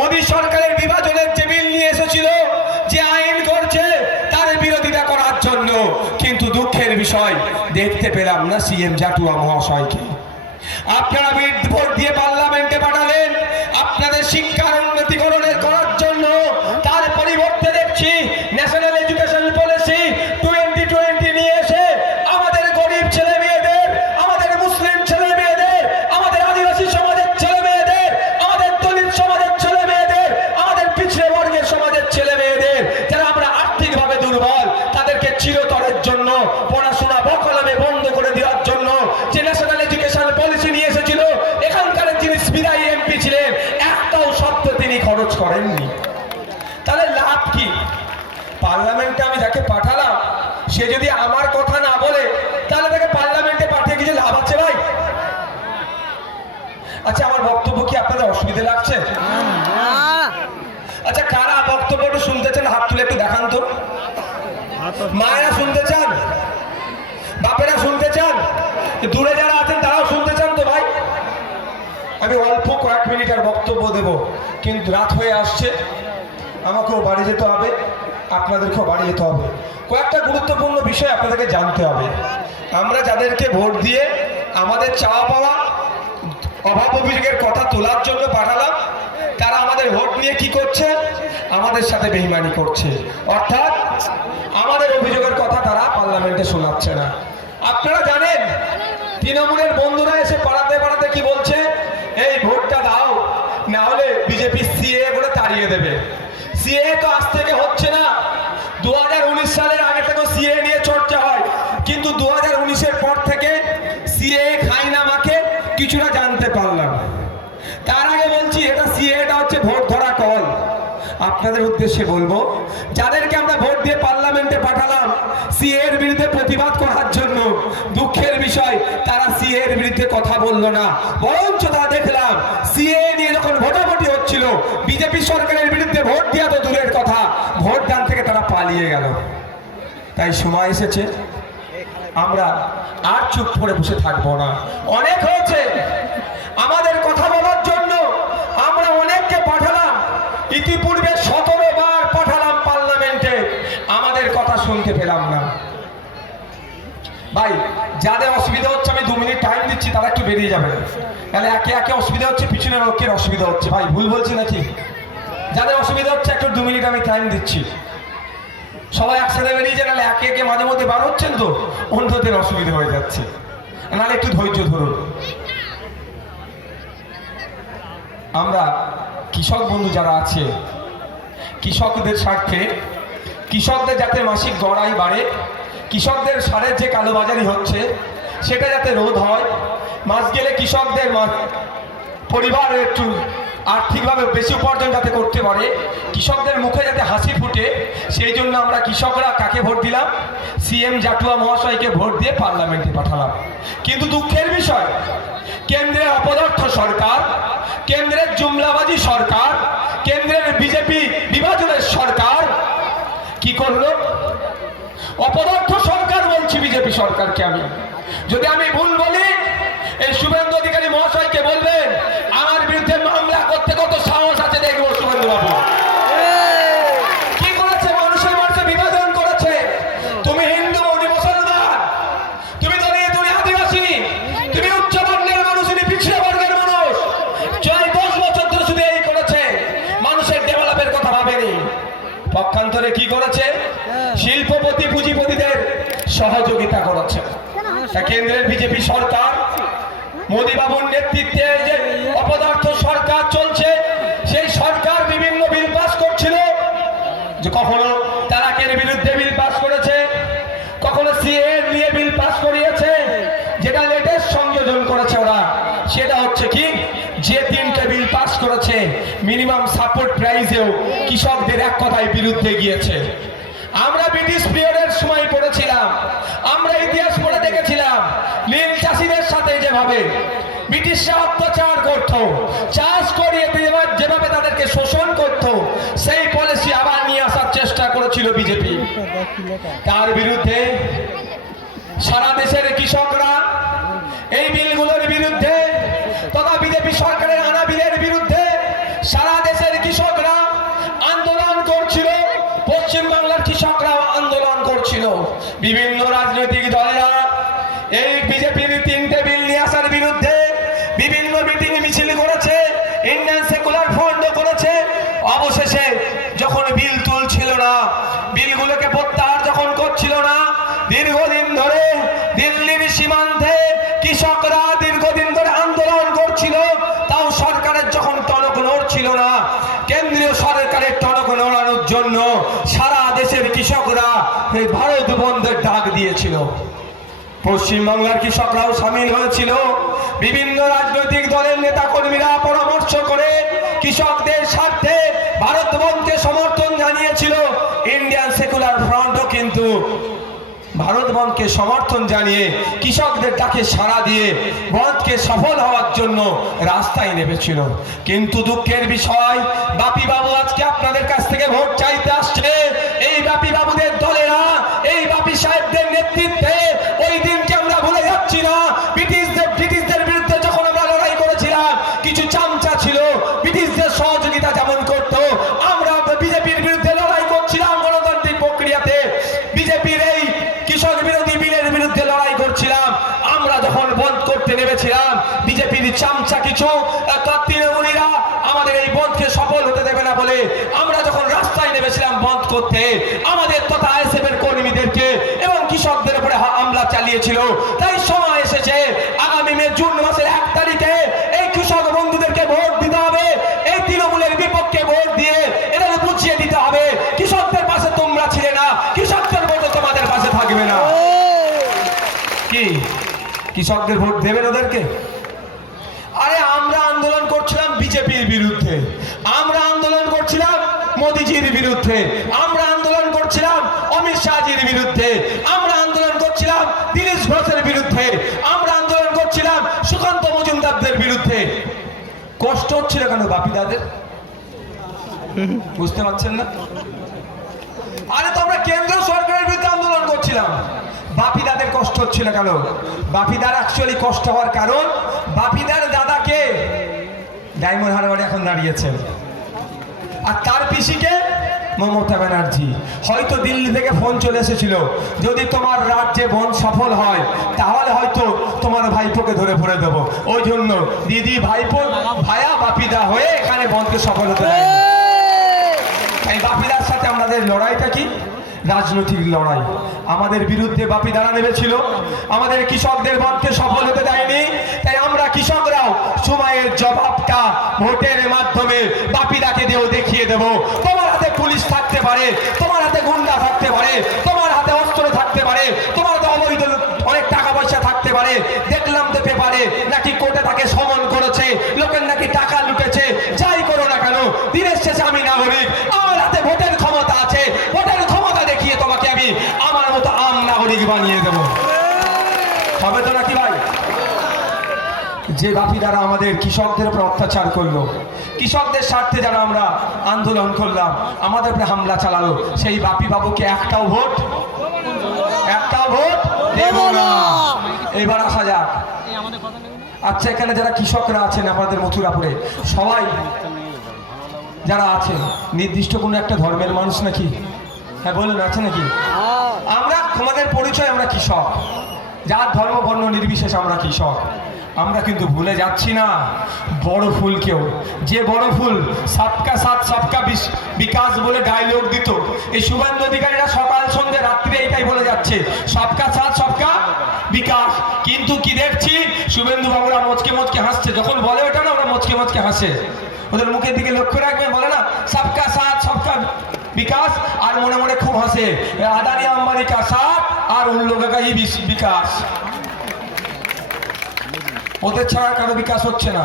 মোদী সরকারের বিভাজনের যে বিল নিয়ে এসেছিল, যে আইন করছে তার বিরোধিতা করার জন্য, কিন্তু দুঃখের বিষয় দেখতে পেলাম না সিএম জাটুয়া মহাশয়কে। আপনারা ভোট দিয়ে পার্লামেন্টে পাঠালেন আপনাদের শিক্ষার উন্নতিকরণের করার জন্য, তার পরিবর্তে দেখছি ন্যাশনাল এডুকেশন পলিসি 2020 নিয়ে এসে আমাদের গরিব ছেলে মেয়েদের, আমাদের মুসলিম ছেলে মেয়েদের, আমাদের আদিবাসী সমাজের ছেলে মেয়েদের, আমাদের দলিত সমাজের ছেলে মেয়েদের, আমাদের পিছড়ে বর্গের সমাজের ছেলে মেয়েদের, যারা আমরা আর্থিকভাবে দুর্বল, তাদেরকে চিরতরের জন্য পড়াশোনা বকলমে বন্ধ করে দেওয়ার জন্য যে ন্যাশনাল এডুকেশন পলিসি নিয়ে এসেছিল, এখানকার যিনি বিদায়ী এমপি ছিলেন একটাও শব্দ তিনি খরচ করেননি। তাহলে লাভ কি? পার্লামেন্টে আমি যাকে পাঠালাম সে যদি আমার কথা না বলে, তাহলে তাকে পার্লামেন্টে পাঠিয়ে কিছু লাভ আছে ভাই? আচ্ছা, আমার বক্তব্য কি আপনাদের অসুবিধা লাগছে? আচ্ছা, কারা বক্তব্যটা শুনতে চান হাত তুলে একটু দেখান তো। মায়েরা শুনতে চান? বাপেরা শুনতে চান? দূরে যারা আছেন তারাও শুনতে চান তো ভাই? আমি অল্প কয়েক মিনিটের বক্তব্য দেব, কিন্তু রাত হয়ে আসছে, আমাকেও বাড়ি যেতে হবে, আপনাদেরকেও বাড়ি যেতে হবে। কয়েকটা গুরুত্বপূর্ণ বিষয় আপনাদেরকে জানতে হবে। আমরা যাদেরকে ভোট দিয়ে আমাদের চাওয়া পাওয়া অভাব অভিযোগের কথা তোলার জন্য পাঠালাম, তারা আমাদের ভোট নিয়ে কি করছে? আমাদের সাথে বেইমানি করছে, অর্থাৎ আমাদের অভিযোগের কথা তারা পার্লামেন্টে শোনাচ্ছে না। আপনারা জানেন তৃণমূলের বন্ধুরা এসে পাড়াতে পাড়াতে কি বলছে? এই ভোটটা দাও, না হলে বিজেপি সিএ বলে তাড়িয়ে দেবে। সিএ তো আজ থেকে হচ্ছে না, 2019 সালের আগে থেকে সিএ নিয়ে চর্চা হয়, কিন্তু 2019-এর পর থেকে সিএ খাই না মাকে কিছুটা জানতে পারলাম। তার আগে বলছি এটা সিএটা হচ্ছে ভোট ধরা কল। আপনাদের উদ্দেশ্যে বলবো, যাদেরকে আমরা ভোট দিয়ে পার্লামেন্টে পাঠালাম সিএ এর বিরুদ্ধে প্রতিবাদ করার জন্য, দুঃখের বিষয় তারা সিএ এর বিরুদ্ধে কথা বললো না, বরঞ্চ তারা দেখলাম সিএ নিয়ে যখন ভোটাভুটি হচ্ছিল, বিজেপি সরকারের বিরুদ্ধে ভোট দেওয়া তো দূরের কথা, ভোটদান থেকে তারা পালিয়ে গেল। তাই সময় এসেছে আমরা আর চুপ করে বসে থাকবো না। অনেক হয়েছে, আমাদের কথা বলার জন্য আমরা অনেককে পাঠালাম, ইতিপূর্বে 17 বার পাঠালাম পার্লামেন্টে, আমাদের কথা শুনতে পেলাম না। ভাই, যাদের অসুবিধা হচ্ছে আমি 2 মিনিট টাইম দিচ্ছি, তারা একটু বেরিয়ে যাবে, তাহলে একে একে অসুবিধা হচ্ছে, পিছনের লোকের অসুবিধা হচ্ছে। ভাই ভুল বলছি নাকি? যাদের অসুবিধা হচ্ছে একটু 2 মিনিট আমি টাইম দিচ্ছি, সবাই একসাথে বেরিয়ে যান, নাহলে একে একে মাঝে মধ্যে বার হচ্ছেন তো অন্যদের অসুবিধা হয়ে যাচ্ছে, নাহলে একটু ধৈর্য ধরুন। আমরা কৃষক বন্ধু যারা আছে, কৃষকদের স্বার্থে, কৃষকদের যাতে মাসিক গড়াই বাড়ে, কৃষকদের সারের যে কালোবাজারি হচ্ছে সেটা যাতে রোধ হয়, মাস গেলে কৃষকদের পরিবার একটু আর্থিকভাবে বেশি উপার্জন যাতে করতে পারে, কৃষকদের মুখে যাতে হাসি ফুটে, সেই জন্য আমরা কৃষকরা কাকে ভোট দিলাম? সিএম জাটুয়া মহাশয়কে ভোট দিয়ে পার্লামেন্টে পাঠালাম। কিন্তু দুঃখের বিষয়, কেন্দ্রের অপদার্থ সরকার, কেন্দ্রের জুমলাবাজি সরকার, কেন্দ্রের বিজেপি বিভাজনের সরকার কি করলো? অপদার্থ সরকার বলছি বিজেপি সরকারকে। আমি যদি আমি ভুল বলি, এই শুভেন্দু অধিকারী মহাশয়কে বলবেন আমার বিরুদ্ধে মামলা করতে কত সাহস আছে দেখবো। শুভেন্দু বাবু কি করেছে? মানুষের মধ্যে বিভাজন করেছে। তুমি হিন্দু, উনি মুসলমান, তুমি দলিত, উনি আদিবাসী, তুমি উচ্চ বর্ণের মানুষ, উনি পিছিয়ে বর্গের মানুষ। 10 বছর ধরে শুধু এই করেছে, মানুষের ডেভেলপের কথা ভাবেনি। পক্ষান্তরে কি করেছে? শিল্পপতি পুঁজিপতিদের সহযোগিতা করেছে। কেন্দ্রের বিজেপি সরকার, মোদী বাবুর নেতৃত্বে যে অপদার্থ সরকার চলছে, সেই সরকার বিভিন্ন বিল পাস করছিল, যে কখনো তালাকের বিরুদ্ধে বিল পাস করেছে, কখনো সিএ নিয়ে বিল পাস করিয়েছে। যেটা লেটেস্ট সংযোজন করেছে ওরা, সেটা হচ্ছে কি, যে 3টে বিল পাস করেছে মিনিমাম সাপোর্ট প্রাইসেও কৃষকদের এক কথায় বিরুদ্ধে গিয়েছে। আমরা ব্রিটিশ পিরিয়ডের সময় পড়েছিলাম, আমরা ইতিহাস পড়ে দেখেছিলাম নীল চাষিদের সাথে যেভাবে ব্রিটিশরা অত্যাচার করত, চাষ করিয়ে যেভাবে তাদেরকে শোষণ করত, সেই পলিসি আবার নিয়ে আসার চেষ্টা করেছিল বিজেপি। তার বিরুদ্ধে সারা দেশের কৃষকরা এই বিলগুলোর বিরুদ্ধে তথা বিজেপি সরকারের আনা বিলের বিরুদ্ধে সারা দেশের কৃষক সেকুলার ফ্রন্ট করেছে। অবশেষে যখন বিল তুলছিল না, বিলগুলোকে প্রত্যাহার যখন করছিল না, দীর্ঘদিন ধরে দিল্লির সীমান্তে কৃষকরা দীর্ঘদিন ধরে আন্দোলন করছিল, তাও সরকারের যখন টনক নড়ছিল না, কেন্দ্রীয় সরকারের টনক নড়ানোর জন্য সারা দেশের কৃষকরা এই ভারত বন্ধের ডাক দিয়েছিল। পশ্চিমবাংলার কৃষকরাও সামিল হয়েছিল। বিভিন্ন রাজনৈতিক দলের নেতা কর্মীরা পরামর্শ করে কৃষকদের স্বার্থে ভারত বন্ধকে সমর্থন জানিয়েছিল। ইন্ডিয়ান সেকুলার ফ্রন্টও কিন্তু ভারত বন্ধকে সমর্থন জানিয়ে কৃষকদের ডাকে সাড়া দিয়ে বন্ধকে সফল হওয়ার জন্য রাস্তায় নেমেছিল। কিন্তু দুঃখের বিষয়, বাপি বাবু আজকে আপনাদের কাছ থেকে ভোট চাইতে আসছে। এই বাপি বাবুদের দলেরা, এই বাপি সাহেবদের নেতৃত্বে ওই দিনকে আমরা ভুলে যাচ্ছি না। ব্রিটিশদের বিরুদ্ধে যখন আমরা লড়াই করেছিলাম, কিছু চামচা ছিল ব্রিটিশদের সহযোগিতা যেমন করত, আমরা বিজেপির বিরুদ্ধে লড়াই করছিলাম গণতান্ত্রিক প্রক্রিয়াতে। বিজেপির এই কৃষক বিরোধী বিলের বিরুদ্ধে লড়াই করছিলাম। আমরা যখন বন্ধ করতে নেমেছিলাম, বিজেপির চামচা কিছু তৃণমূলীরা আমাদের এই বন্ধকে সফল হতে দেবে না বলে আমরা যখন রাস্তায় নেমেছিলাম বন্ধ করতে, আমাদের তথা আইএসএফ এর কর্মীদেরকে এবং কৃষকদের উপরে হামলা চালিয়েছিল। তাই সময় এসেছে আগামী জুন মাসের 1 তারিখে এই কৃষক বন্ধুদেরকে ভোট দিতে হবে। এই তৃণমূলের বিপক্ষে ভোট দিয়ে এদের বুঝিয়ে দিতে হবে কৃষকদের পাশে তোমরা ছিলে না, কৃষকদের ভোট তোমাদের পাশে থাকবে না। কি কৃষকদের ভোট দেবেন ওদেরকে? আরে আমরা আন্দোলন করছিলাম বিজেপির বিরুদ্ধে, আমরা আন্দোলন করছিলাম মোদিজির বিরুদ্ধে, আমরা আন্দোলন করছিলাম অমিত শাহজির বিরুদ্ধে, আমরা আন্দোলন করছিলাম দিলীপ ঘোষের বিরুদ্ধে, আমরা আন্দোলন করছিলাম সুকান্ত মজুমদারদের বিরুদ্ধে। কষ্ট হচ্ছিল কেন বাপিদাদের? বুঝতে পারছেন না? আরে তো আমরা কেন্দ্র সরকারের বিরুদ্ধে আন্দোলন করছিলাম, বাপিদাদের কষ্ট হচ্ছিল কেন? বাপিদার অ্যাকচুয়ালি কষ্ট হওয়ার কারণ, বাপিদার দাদাকে ডায়মন্ড হারবারে এখন দাঁড়িয়েছেন, আর তার পিসিকে মমতা ব্যানার্জি। হয়তো দিল্লি থেকে ফোন চলে এসেছিল, যদি তোমার রাজ্যে বন্ধ সফল হয় তাহলে হয়তো তোমার ভাইপোকে ধরে ভরে দেবো। ওই জন্য দিদি ভাইপো ভায়া বাপিদা হয়ে এখানে বন্ধকে সফল হতে দেয়। তাই বাপিদার সাথে আমাদের লড়াইটা কি? রাজনৈতিক লড়াই। আমাদের বিরুদ্ধে বাপিদারা নেমেছিল, আমাদের কৃষকদের বন্ধকে সফল হতে দেয়নি। তাই আমরা কৃষকরাও সময়ের জবাবটা ভোটের মাধ্যমে বাপিদাকে দিয়েও দেখিয়ে দেব। তোমার হাতে পুলিশ থাকতে পারে, তোমার হাতে গুন্ডা থাকতে পারে, তোমার হাতে অস্ত্র থাকতে পারে, তোমার হাতে অবৈধ অনেক টাকা পয়সা থাকতে পারে। দেখলাম তো পেপারে নাকি কোর্টে তাকে সমন করেছে, লোকের নাকি টাকা লুটেছে। যাই করো না কেন, দিনের শেষে আমি নাগরিক, আমার হাতে ভোটের ক্ষমতা আছে। ভোটের ক্ষমতা দেখিয়ে তোমাকে আমি আমার মতো আম নাগরিক বানিয়ে দেব। হবে তো নাকি ভাই? যে বাপিদারা আমাদের কৃষকদের উপর অত্যাচার করলো, কৃষকদের স্বার্থে যারা আমরা আন্দোলন করলাম, আমাদের উপরে হামলা চালালো, সেই বাপি বাবুকে একটাও ভোট দেব না। এবার আসা যাক, আচ্ছা এখানে যারা কৃষকরা আছেন আপনাদের মথুরাপুরে, সবাই যারা আছে নির্দিষ্ট কোনো একটা ধর্মের মানুষ নাকি? হ্যাঁ বলুন, আছে নাকি? আমরা আমাদের পরিচয়, আমরা কৃষক, যার ধর্ম বর্ণ নির্বিশেষে আমরা কৃষক। আমরা কিন্তু ভুলে যাচ্ছি না বড় ফুলকেও। যে বড় ফুল সবকা সাথ সবকা বিকাশ বলে ডায়লগ দিত, এই শুভেন্দু অধিকারীরা সকাল সন্ধ্যে রাত্রে এটাই বলে যাচ্ছে, সবকা সাথ সবকা বিকাশ। কিন্তু কি দেখছি, শুভেন্দু বাবুরা মচকে মচকে হাসছে। যখন বলে ওটা না, ওরা মচকে মচকে হাসে। ওদের মুখের দিকে লক্ষ্য রাখবেন, বলে না সবকা সাথ সবকা বিকাশ, আর মনে মনে খুব হাসে আদানি আম্বানি কা সাথ আর উন লোগোं का ही বিকাশ। ওদের ছাড়া কারো বিকাশ হচ্ছে না।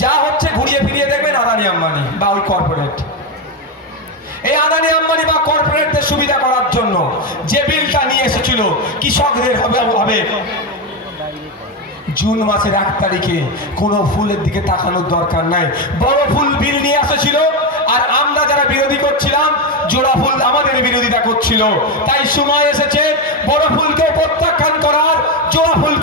যা হচ্ছে ঘুরিয়ে ফিরিয়ে দেখবেন আদানি আম্বানি বা ওই কর্পোরেট। এই আদানি আম্বানি বা কর্পোরেটদের সুবিধা করার জন্য যে বিলটা নিয়ে এসেছিল কৃষকদের হবে জুন মাসের 1 তারিখে, কোনো ফুলের দিকে তাকানোর দরকার নাই। বড় ফুল বিল নিয়ে এসেছিল, আর আমরা যারা বিরোধী করছিলাম জোড়া ফুল আমাদের বিরোধিতা করছিল। তাই সময় এসেছে বড় ফুলকে প্রত্যাখ্যান করার, জোড়া ফুল